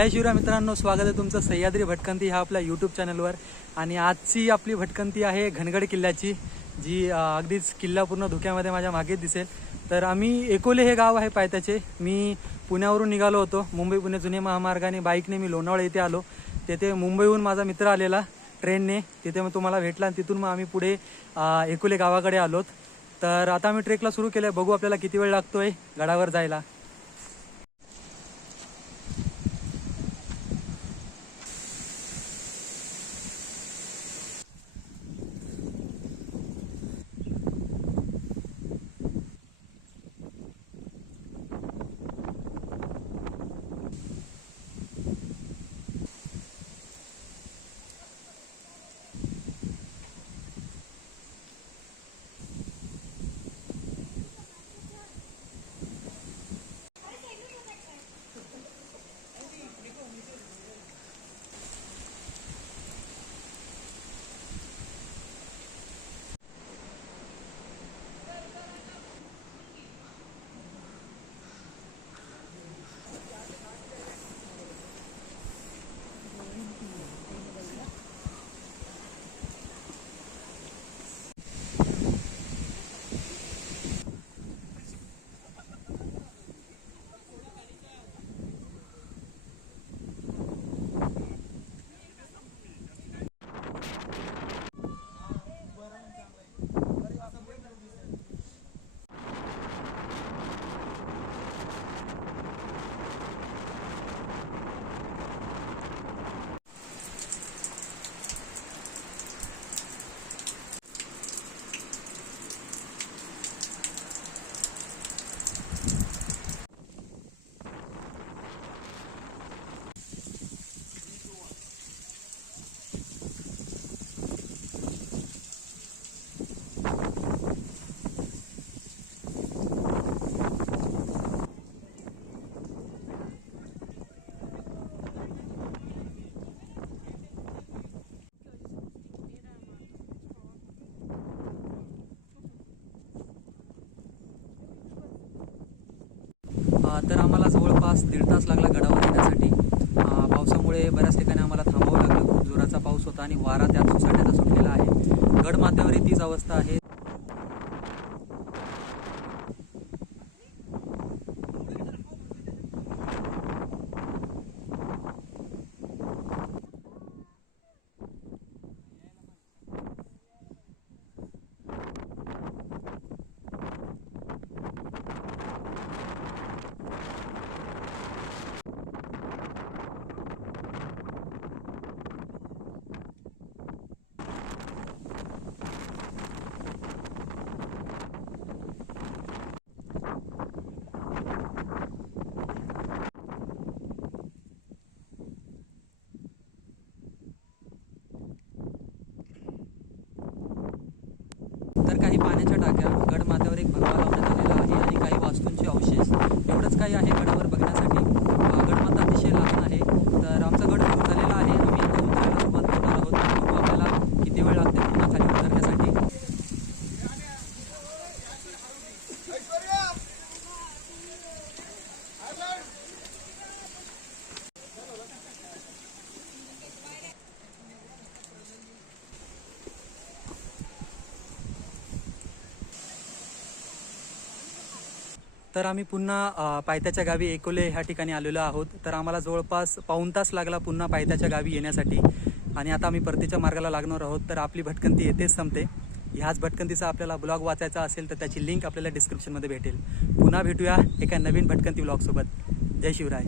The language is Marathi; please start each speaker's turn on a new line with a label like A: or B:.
A: जय शिवराय मित्रांनो स्वागत आहे तुमचं सह्याद्री भटकंती ह्या आपल्या यूट्यूब चॅनलवर आणि आजची आपली भटकंती आहे घनगड किल्ल्याची जी अगदीच किल्ला पूर्ण धुक्यामध्ये माझ्या मागेच दिसेल. तर आम्ही एकोले हे गाव आहे पायथ्याचे. मी पुण्यावरून निघालो होतो मुंबई पुणे जुने महामार्गाने. बाईकने मी लोणावळा येथे आलो. तेथे मुंबईहून माझा मित्र आलेला ट्रेनने. तिथे मग तुम्हाला भेटला आणि तिथून मग आम्ही पुढे एकोले गावाकडे आलोत. तर आता आम्ही ट्रेकला सुरू केलं आहे बघू आपल्याला किती वेळ लागतोय गडावर जायला. तर आम्हाला जवळपास दीड तास लागला गडावर येण्यासाठी. पावसामुळे बऱ्याच ठिकाणी आम्हाला थांबावं लागलं. खूप जोराचा पाऊस होता आणि वारा त्यात सुसाट्याचा सुटलेला आहे. गडमाथ्यावर तीच अवस्था आहे तर काही पाण्याच्या टाक्या गडमाथ्यावर एक भंगा लावण्यात आलेला आहे आणि काही वास्तूंचे अवशेष. एवढंच काही आहे गडावर बघण्यासाठी. गडमाथा अतिशय लहान आहे तर आमचा गड सुरू झालेला आहे आम्ही आता उतरायला सुरुवात करणार आहोत तर बघू आपल्याला किती वेळ लागते पुन्हा खाली उतरण्यासाठी तर आम्ही पुन्हा पायथ्याच्या गावी एकोले ह्या ठिकाणी आलेलो आहोत. तर आम्हाला जवळपास पाऊण तास लागला पुन्हा पायथ्याच्या गावी येण्यासाठी. आणि आता आम्ही परतीच्या मार्गाला लागणार आहोत. तर आपली भटकंती येथेच संपते. ह्याच भटकंतीचा आपल्याला ब्लॉग वाचायचा असेल तर त्याची लिंक आपल्याला डिस्क्रिप्शनमध्ये भेटेल. पुन्हा भेटूया एका नवीन भटकंती ब्लॉगसोबत. जय शिवराय.